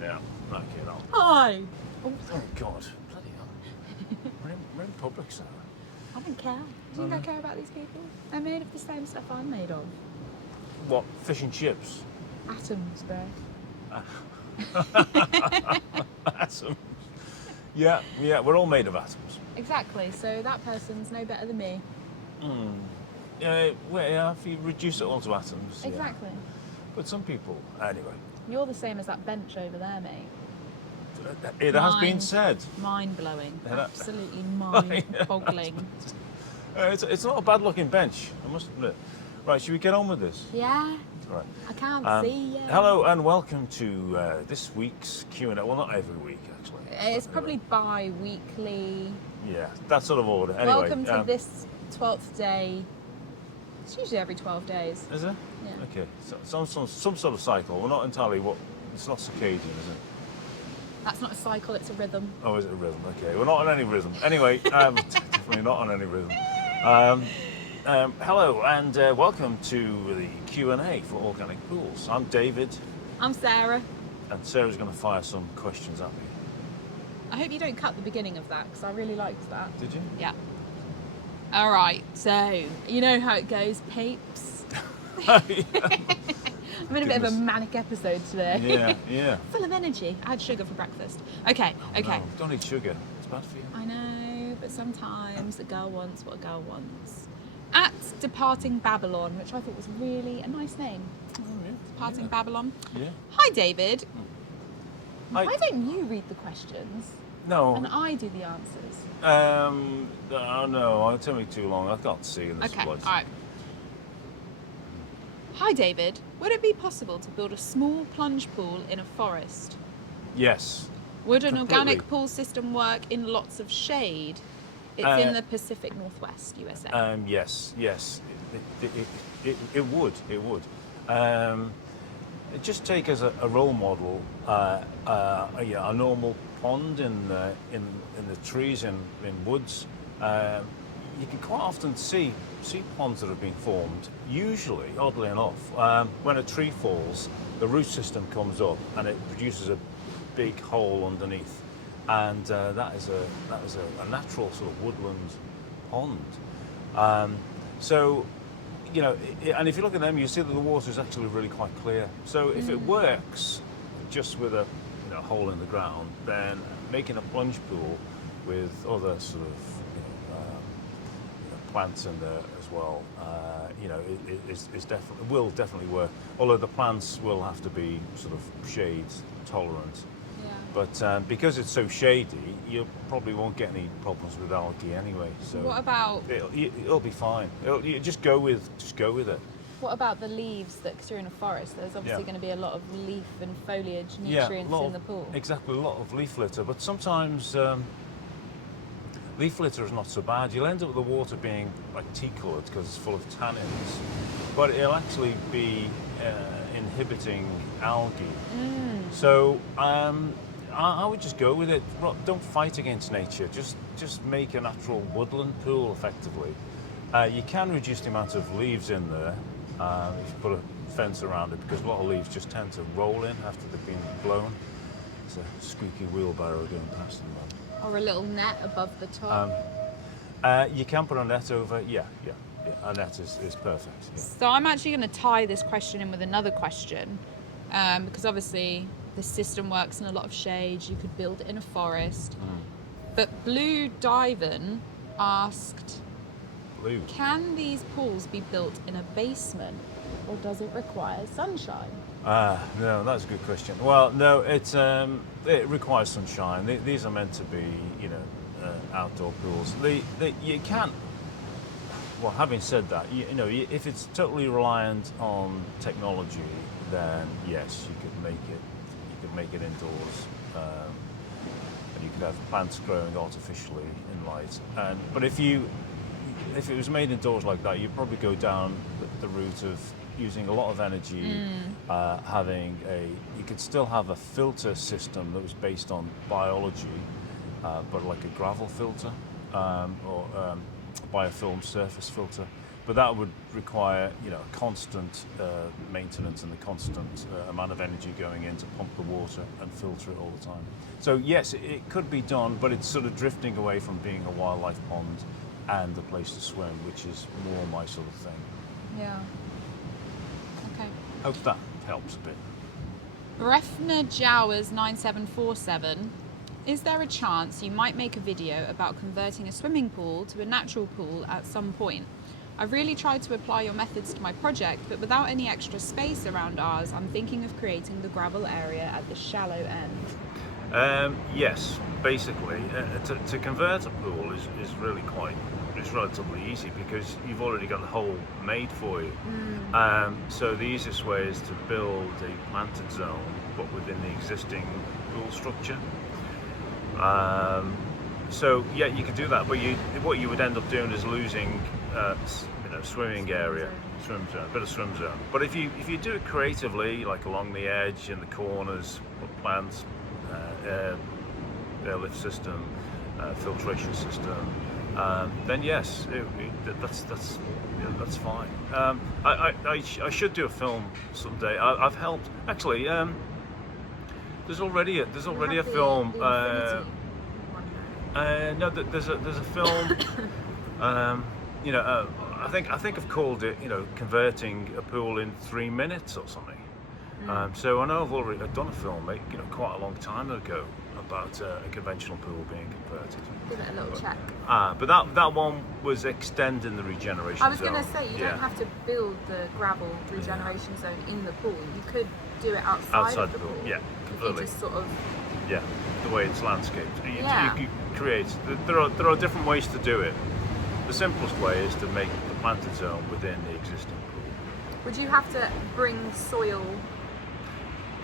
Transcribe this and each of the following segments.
Yeah, okay, no. Hi! Oh, God. Bloody hell. We're in public, Sarah. I don't care. Do you not care about these people? They're made of the same stuff I'm made of. What, fish and chips? Atoms, bro. Atoms. Yeah, we're all made of atoms. Exactly, so that person's no better than me. Yeah, if you reduce it all to atoms. Yeah. Exactly. But some people, anyway. You're the same as that bench over there, mate. It has been said. Mind-blowing. Yeah, Absolutely mind-boggling. It's not a bad-looking bench, I must admit. Right, should we get on with this? Yeah, Right. I can't see you. Hello and welcome to this week's Q&A. Well, not every week, actually. It's probably bi-weekly. Yeah, that sort of order. Anyway, Welcome to this 12th day. It's usually every 12 days. Is it? Yeah. Okay, so some sort of cycle. We're not entirely it's not circadian, is it? That's not a cycle, it's a rhythm. Oh, is it a rhythm? Okay, we're not on any rhythm. Anyway, definitely not on any rhythm. Hello and welcome to the Q&A for Organic Pools. I'm David. I'm Sarah. And Sarah's going to fire some questions at me. I hope you don't cut the beginning of that, because I really liked that. Did you? Yeah. All right, so you know how it goes, peeps. Yeah. I'm in a bit of a manic episode today. Yeah. Full of energy. I had sugar for breakfast. Okay. No, don't eat sugar. It's bad for you. I know, but sometimes a girl wants what a girl wants. At Departing Babylon, which I thought was really a nice name. Oh, yeah. Departing Babylon. Yeah. Hi, David. Hi. Why don't you read the questions No. and I do the answers? Oh no, it'll take me too long. I can't see in this Okay, all blood. right. Hi, David. Would it be possible to build a small plunge pool in a forest? Yes. Would an Completely. organic pool system work in lots of shade? It's in the Pacific Northwest, USA. Yes. It would. Just take as a role model a normal pond in the trees in woods. You can quite often see ponds that have been formed. Usually, oddly enough, when a tree falls, the root system comes up and it produces a big hole underneath, and that is a natural sort of woodland pond. So, you know, and if you look at them, you see that the water is actually really quite clear. So if it works just with a hole in the ground, then making a plunge pool with other sort of plants in there as well, will definitely work. Although the plants will have to be sort of shade tolerant. Yeah. But because it's so shady, you probably won't get any problems with algae anyway. So What about it'll be fine. You just go with it. What about the leaves that, because you're in a forest, there's obviously going to be a lot of leaf and foliage nutrients in the pool. Exactly, a lot of leaf litter. But sometimes leaf litter is not so bad. You'll end up with the water being like tea-coloured because it's full of tannins, but it'll actually be inhibiting algae. So I would just go with it. Don't fight against nature. Just make a natural woodland pool effectively. You can reduce the amount of leaves in there if you put a fence around it, because a lot of leaves just tend to roll in after they've been blown. It's a squeaky wheelbarrow going past them. Or a little net above the top. You can put a net over. Yeah. A net is perfect. Yeah. So I'm actually going to tie this question in with another question, because obviously the system works in a lot of shade. You could build it in a forest. But Blue Diven asked, Blue. can these pools be built in a basement, or does it require sunshine? No, that's a good question. Well, no, it requires sunshine. These are meant to be, outdoor pools. You can't. Well, having said that, if it's totally reliant on technology, then yes, you could make it. You could make it indoors, and you could have plants growing artificially in light. But if it was made indoors like that, you'd probably go down the route of using a lot of energy, you could still have a filter system that was based on biology, but like a gravel filter or biofilm surface filter. but that would require, constant maintenance and a constant amount of energy going in to pump the water and filter it all the time. So yes, it could be done, but it's sort of drifting away from being a wildlife pond and a place to swim, which is more my sort of thing. Yeah. Okay. Hope that helps a bit. Brefna Jowers 9747. Is there a chance you might make a video about converting a swimming pool to a natural pool at some point? I've really tried to apply your methods to my project, but without any extra space around ours, I'm thinking of creating the gravel area at the shallow end. Yes, basically, to convert a pool is really it's relatively easy because you've already got the hole made for you. So the easiest way is to build a planted zone, but within the existing pool structure. So yeah, you could do that, but what you would end up doing is losing, swimming area, a bit of swim zone. But if you do it creatively, like along the edge, in the corners, put plants, airlift system, filtration system, then yes, that's fine. I should do a film someday. I've helped actually. There's already a film. No, there's a film. I think I've called it, converting a pool in 3 minutes or something. So I know I've done a film, quite a long time ago about a conventional pool being converted. Give it a little check. But that one was extending the regeneration zone. I was going to say, you don't have to build the gravel regeneration zone in the pool. You could do it outside of the pool. Yeah, completely. You just sort of... Yeah, the way it's landscaped. You create. There are different ways to do it. The simplest way is to make the planted zone within the existing pool. Would you have to bring soil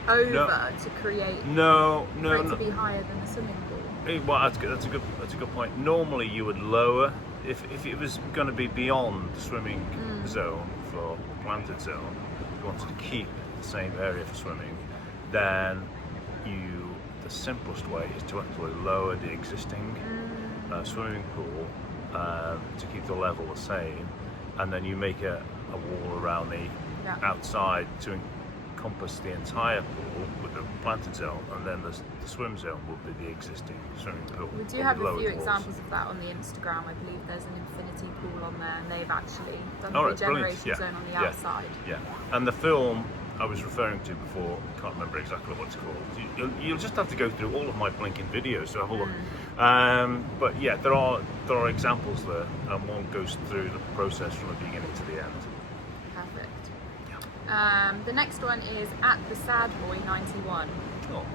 over to create? No. For it to be higher than the swimming pool. Well, that's a good point. Normally, you would lower if it was going to be beyond the swimming zone for the planted zone. If you wanted to keep the same area for swimming, then the simplest way is to actually lower the existing swimming pool to keep the level the same, and then you make a wall around the outside to encompass the entire pool with the planted zone, and then the swim zone would be the existing swimming pool. We do have a few examples of that on the Instagram. I believe there's an infinity pool on there, and they've actually done the regeneration zone on the outside. Yeah, and the film I was referring to before, I can't remember exactly what it's called. You'll just have to go through all of my blinking videos to have a look. But yeah, there are examples there, and one goes through the process from the beginning to the end. Perfect. Yeah. The next one is at the Sad Boy 91. Oh.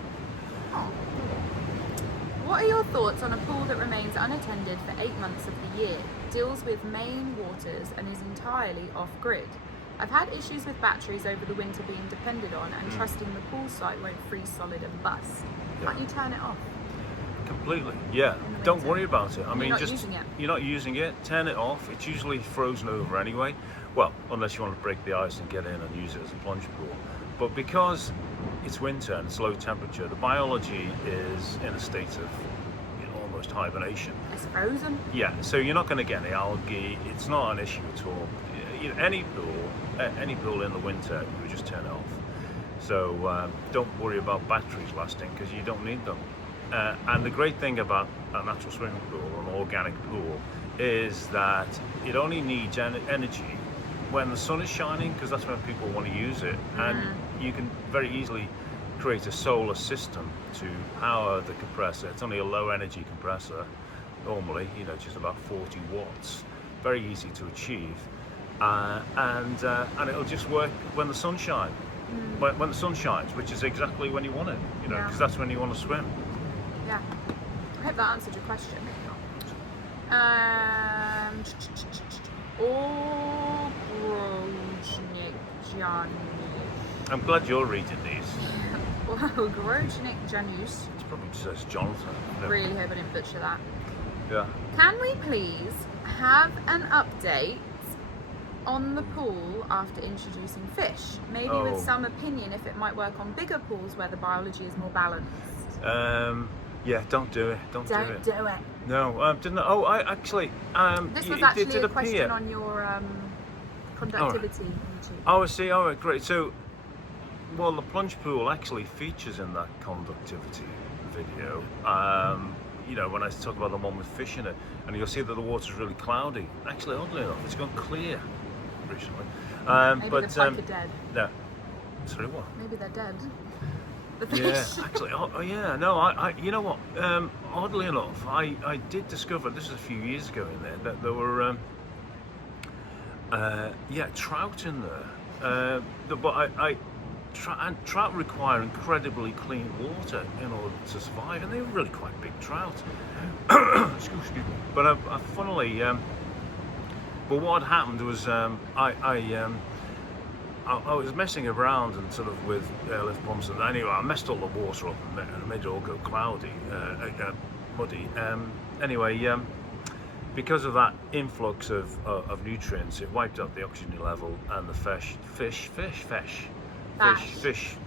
What are your thoughts on a pool that remains unattended for 8 months of the year, deals with main waters, and is entirely off-grid? I've had issues with batteries over the winter being depended on and trusting the pool site won't freeze solid and bust. Can't you turn it off? Completely, yeah. Don't worry about it. I mean, You're not using it. Turn it off. It's usually frozen over anyway. Well, unless you want to break the ice and get in and use it as a plunge pool. But because it's winter and it's low temperature, the biology is in a state of almost hibernation. It's frozen? Yeah, so you're not going to get any algae. It's not an issue at all. Any pool in the winter, you would just turn it off. So don't worry about batteries lasting, because you don't need them. And the great thing about a natural swimming pool or an organic pool is that it only needs energy when the sun is shining, because that's when people want to use it. And you can very easily create a solar system to power the compressor. It's only a low energy compressor normally, just about 40 watts. Very easy to achieve. And it'll just work when the sun shines. When the sun shines, which is exactly when you want it, because that's when you want to swim. Yeah. I hope that answered your question. I'm glad you're reading these. Grojnik Janus. It's probably says Jonathan. Really hope I didn't butcher that. Yeah. Can we please have an update on the pool after introducing fish? Maybe with some opinion if it might work on bigger pools where the biology is more balanced. Yeah, don't do it. Don't do it. Do it. No, didn't. Oh, I actually. This was actually a question on your conductivity YouTube. Oh, I see. All right, great. So, well, the plunge pool actually features in that conductivity video. You know, when I talk about the one with fish in it, and you'll see that the water's really cloudy. Actually, oddly enough, it's gone clear recently. Maybe but the pike are dead. no, sorry, what? Maybe they're dead. The Yeah, fish. actually, oh yeah, no, I you know what? Oddly enough, I did discover, this was a few years ago in there, that there were trout in there. But trout require incredibly clean water in order to survive, and they were really quite big trout. Excuse me. But funnily, but what had happened was I was messing around and sort of with airlift pumps, and anyway, I messed all the water up and made it all go cloudy, muddy. Anyway, because of that influx of nutrients, it wiped out the oxygen level, and the fish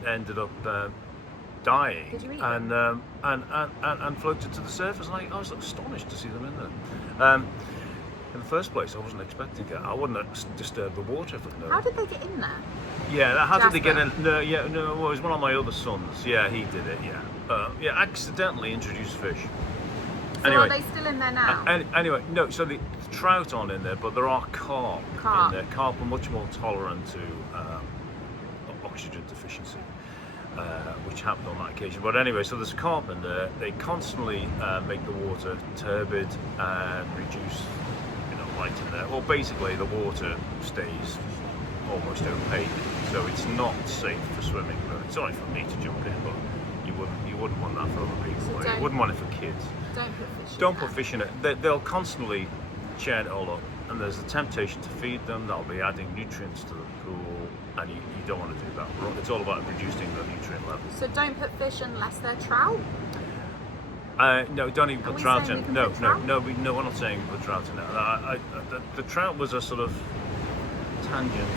ended up dying. Did you eat and floated to the surface. And I was astonished to see them in there. In the first place, I wasn't expecting it. I wouldn't have disturbed the water if I'd known. How did they get in there? Yeah, how did they get Jasper? in? No, well, it was one of my other sons. Yeah, he did it, yeah. Accidentally introduced fish. So Anyway. are they still in there now? Anyway, no, so the trout aren't in there, but there are carp Carp. in there. Carp are much more tolerant to oxygen deficiency, which happened on that occasion. But anyway, so there's carp in there. They constantly make the water turbid and reduce light in there. Well, basically the water stays almost opaque, so it's not safe for swimming. It's only for me to jump in, but you wouldn't want that for other people. So You wouldn't want it for kids. Don't put fish in Don't there. put fish in it. They'll constantly churn it all up, and there's a temptation to feed them. That'll be adding nutrients to the pool, and you don't want to do that. It's all about reducing the nutrient level. So don't put fish unless they're trout? No, don't even Are put we trout saying in. we can No, put no, trout? no, we're not saying put trout in it. The trout was a sort of tangent.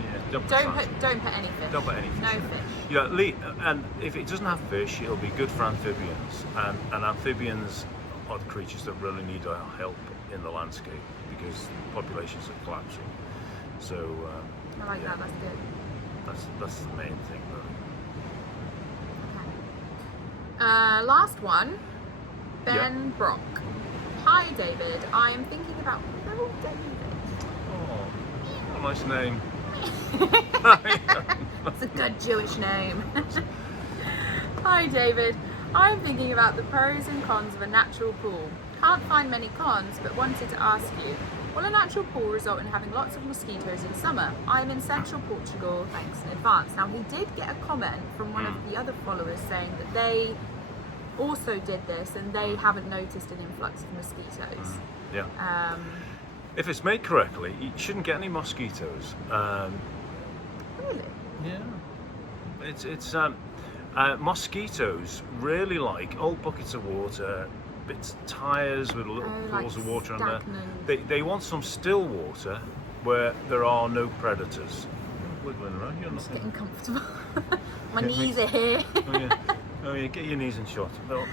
Yeah, don't Don't put any fish. Don't put any fish No in it. fish. Yeah, and if it doesn't have fish, it'll be good for amphibians. And amphibians are the creatures that really need our help in the landscape because populations are collapsing. So I like that. That's good. that's the main thing. Last one, Ben Yeah. Brock. Hi David, I am thinking about. Oh, David. Oh, what a nice name. It's a good Jewish name. Hi David, I am thinking about the pros and cons of a natural pool. Can't find many cons, but wanted to ask you, will a natural pool result in having lots of mosquitoes in summer? I am in central Portugal, thanks in advance. Now we did get a comment from one of the other followers saying that they also did this and they haven't noticed an influx of mosquitoes. Yeah. If it's made correctly, you shouldn't get any mosquitoes. Really? Yeah. It's mosquitoes really like old buckets of water, bits of tires with little pools of water on there. They want some still water where there are no predators. You're wiggling around. You're I'm just getting not. comfortable. My knees are here. Oh yeah, get your knees in shot. No.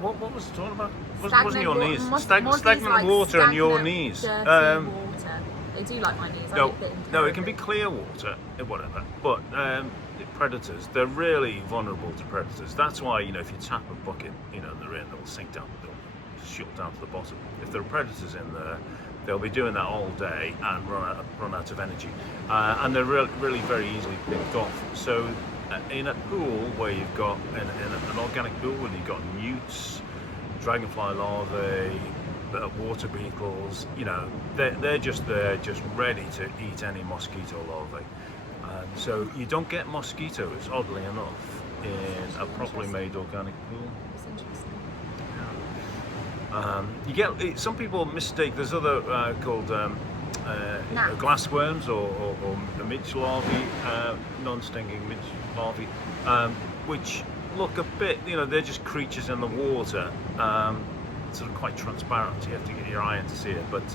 What was it talking about? Wasn't your knees? Stagnant water and your knees. Dirty water. They do like my knees. No, it can be clear water, whatever. But predators, they're really vulnerable to predators. That's why, if you tap a bucket, they're in, they'll sink down, they'll shoot down to the bottom. If there are predators in there, they'll be doing that all day and run out of energy. And they're really very easily picked off. So in a pool where you've got an organic pool where you've got newts, dragonfly larvae, water beetles, they're just there, just ready to eat any mosquito larvae. So you don't get mosquitoes, oddly enough, in a properly made organic pool. It's interesting. You get some people mistake. There's other called glassworms or midge larvae, non-stinging midge larvae, which look a bit. They're just creatures in the water, sort of quite transparent. You have to get your eye in to see it. But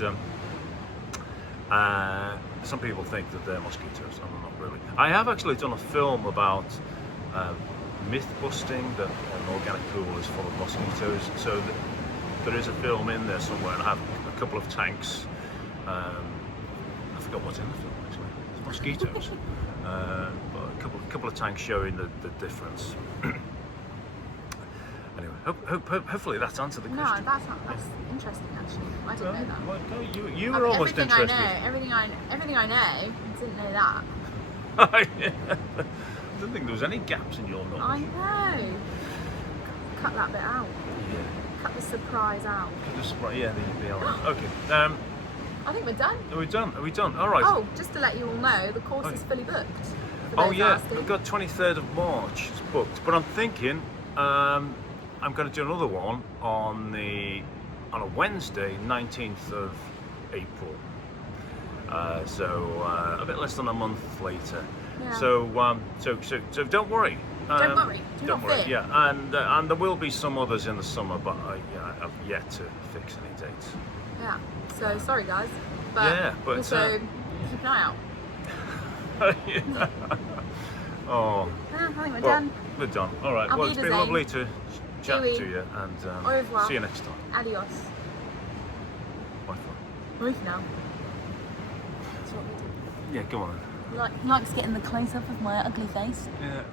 some people think that they're mosquitoes. I'm not really. I have actually done a film about myth busting that an organic pool is full of mosquitoes. So there is a film in there somewhere, and I have a couple of tanks I forgot what's in the film actually. It's Mosquitoes. But a couple of tanks showing the difference. Anyway, hopefully that's answered the question. No, that's interesting actually. I didn't know that. Well, no, you were almost interested. Everything I know, I didn't know that. I didn't think there was any gaps in your knowledge. I know. Cut that bit out. Yeah. Cut the surprise out. Yeah, the element. Okay. I think we're done. Are we done? Are we done? All right. Oh, just to let you all know, the course is fully booked. Oh yeah, asking. we've got 23rd of March. It's booked, but I'm thinking I'm going to do another one on a Wednesday, 19th of April. So a bit less than a month later. Yeah. So don't worry. Don't worry. Don't worry. Yeah, and there will be some others in the summer, but I've yet to fix any dates. Yeah. So sorry guys, but, yeah, but also keep an eye out. Yeah. Oh. I think we're done. We're done. All right. Auf Well, it's been Wiedersehen. lovely to chat Oui. to you, and Au revoir. see you next time. Adios. Bye. Bye for now. That's what we do. Yeah, go on. Likes getting the close up of my ugly face. Yeah.